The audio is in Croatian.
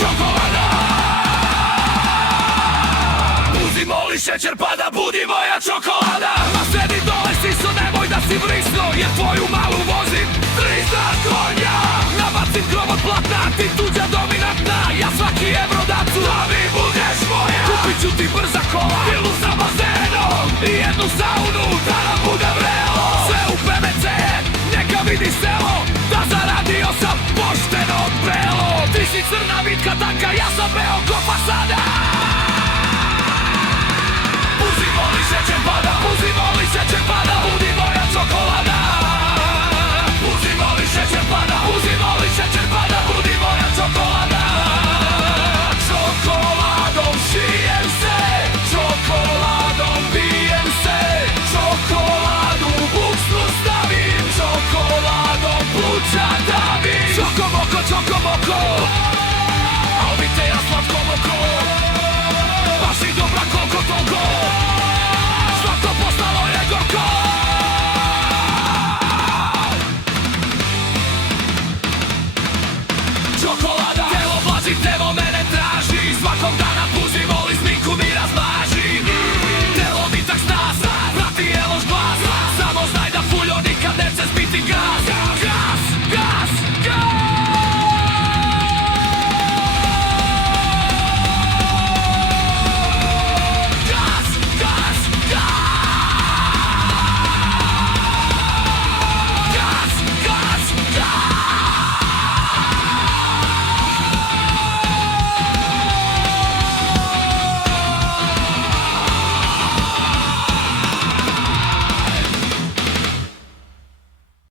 čokolada. Uzimo li šećer pa da budi moja čokolada. Ma sedi dole siso, nemoj da si vrisno, jer tvoju malu vozim 300 konja. Nabacim krov od platna, ti tuđa dominantna, ja svaki evro dacu da mi budeš moja. Kupit ću ti brza kola, vilu sa bazenom i jednu saunu da nam bude vrelo. Sve u PVC, neka vidi selo, da zaradio sam pošteno prelo. Ti si crna vitka tanka, ja sam beo ko fasada. Uzimo li šećer pa da uzimo